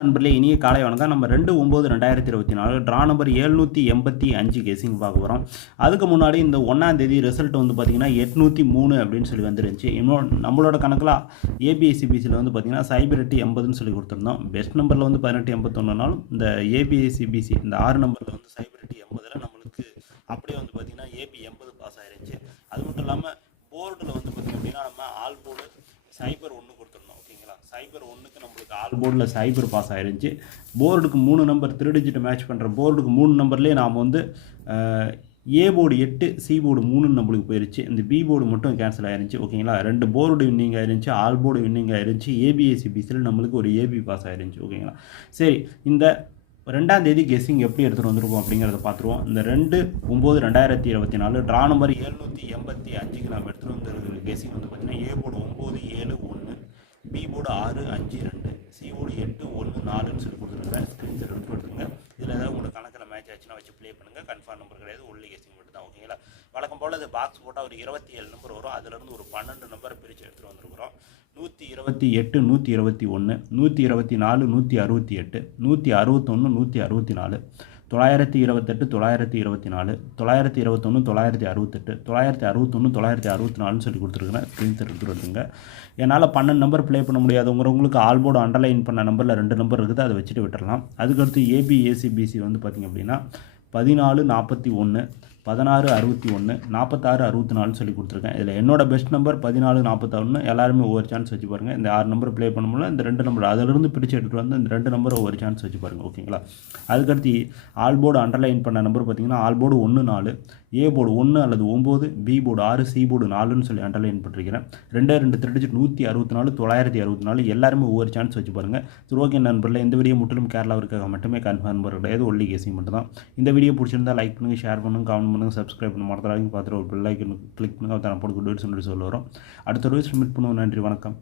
நண்பர்களே இனிய காலை வணக்கம். நம்ம 2/9/2024 ட்ரா நம்பர் 785 கெஸிங் பார்க்க போகிறோம். அதுக்கு முன்னாடி இந்த 1ஆம் தேதி ரிசல்ட் வந்து பார்த்தீங்கன்னா 803 அப்படின்னு சொல்லி வந்துருந்துச்சு. இன்னும் நம்மளோட கணக்கில் ஏபிஎஸ்சிபிசியில் வந்து பார்த்தீங்கன்னா சைபர் 80ன்னு சொல்லி கொடுத்துருந்தோம். பெஸ்ட் நம்பரில் வந்து 1881னாலும் இந்த ஏபிஎஸ்சிபிசி இந்த 6 நம்பரில் வந்து சைபர் 80ல் நம்மளுக்கு அப்படியே வந்து பார்த்தீங்கன்னா ஏபி 80 பாஸ் ஆயிருந்துச்சு. அது மட்டும் இல்லாமல் போர்டில் வந்து பார்த்திங்க அப்படின்னா நம்ம ஆல் போர்டு சைபர் 1 கொடுத்துருந்தோம். ஓகேங்களா, சைபர் 1க்கு நம்மளுக்கு ஆல் போர்டில் சைபர் பாஸ் ஆயிருந்துச்சு. போர்டுக்கு 3 நம்பர் 3 டிஜிட் மேட்ச் பண்ணுற போர்டுக்கு 3 நம்பர்லேயே நாம் வந்து ஏ போர்டு 8 சி போர்டு 3 நம்மளுக்கு போயிருச்சு. இந்த பி போர்டு மட்டும் கேன்சல் ஆயிருந்துச்சு. ஓகேங்களா, 2 போர்டு வின்னிங் ஆயிருந்துச்சு, ஆல் போர்டு வின்னிங் ஆயிருந்துச்சு. ஏபிஎஸ்சிபிசியில் நம்மளுக்கு ஒரு ஏபி பாஸ் ஆயிருந்துச்சு. ஓகேங்களா, சரி, இந்த 2ஆம் தேதி கெஸ்ஸிங் எப்படி எடுத்துகிட்டு வந்திருக்கோம் அப்படிங்கிறத பார்த்துருவோம். இந்த 2/9/2024 ட்ரா நம்பர் 785க்கு நம்ம எடுத்துகிட்டு வந்துருக்கிற கெஸ்ஸிங் வந்து பார்த்திங்கன்னா A board 971, B board 652, C board 814ன்னு சொல்லி கொடுத்துருக்கேன். ஸ்க்ரீன்ஷாட் எடுத்து கொடுத்துருங்க. இதில் ஏதாவது உங்களுக்கு கணக்கில் மேட்ச் ஆச்சுன்னா வச்சு ப்ளே பண்ணுங்கள். கன்ஃபார்ம் நம்பர் கிடையாது, ஒன்லி கெஸ்ஸிங் மட்டும் தான். ஓகேங்களா, வழக்கம் போல் இது பாக்ஸ் போட்டால் ஒரு 27 நம்பர் வரும். அதிலிருந்து ஒரு 12 நம்பர் பிரித்து எடுத்துகிட்டு வந்துருக்குறோம். 128, 121, 124, 168, 161, 164, 928, 924, 921, 968, 961, 964ன்னு சொல்லி கொடுத்துருக்குறேன். ஸ்க்ரீன்ஷாட் எடுத்துகிட்டு வந்துங்க. என்னால் 12 நம்பர் ப்ளே பண்ண முடியாதவங்களுக்கு ஆல் போர்டு அண்டர்லைன் பண்ண நம்பரில் 2 நம்பர் இருக்குது, அதை வச்சுட்டு விட்டுடலாம். அதுக்கடுத்து ஏபிஎஸ்சிபிசி வந்து பார்த்திங்க அப்படின்னா 1441, 1661, 4664 சொல்லி கொடுத்துருக்கேன். இதில் என்னோட பெஸ்ட் நம்பர் 1441. எல்லாருமே ஒவ்வொரு சான்ஸ் வச்சு பாருங்கள். இந்த 6 நம்பர் ப்ளே பண்ண முடியல, இந்த 2 நம்பர் அதிலிருந்து பிரித்து எடுத்துகிட்டு வந்து இந்த 2 நம்பர் ஒவ்வொரு சான்ஸ் வச்சு பாருங்கள். ஓகேங்களா, அதுக்கடுத்து ஆல் போர்டு அண்டர்லைன் பண்ண நம்பர் பார்த்திங்கன்னா ஆல் போர்டு 1 4, ஏ போர்டு 1 அல்லது 9, பி போர்டு 6, சி போர்டு 4ன்னு சொல்லி அண்டர்லைன் பண்ணிருக்கிறேன். 2 டிஜிட் 164, 964 எல்லாருமே ஒவ்வொரு சான்ஸ் வச்சு பாருங்கள். சரி, ஓகே நண்பர்களே, இந்த வீடியோ முற்றிலும் கேரளாவிற்காக மட்டுமே கன்ஃபார்ம் நம்பர் கிடையாது, ஒன்லி கெஸிங் மட்டும் தான். இந்த வீடியோ பிடிச்சிருந்தா லைக் பண்ணுங்கள், ஷேர் பண்ணுங்கள், கமெண்ட் பண்ணுங்கள், சப்ஸ்கிரைப் பண்ண மறந்துடாதீங்க. பார்த்துட்டு ஒரு பெல் ஐக்கன் கிளிக் பண்ணுங்கள். அதை நான் போட்டு வீடியோஸ் சொல்லி வரும். அடுத்த வீடியோஸ் மீட் பண்ணுவோம். நன்றி, வணக்கம்.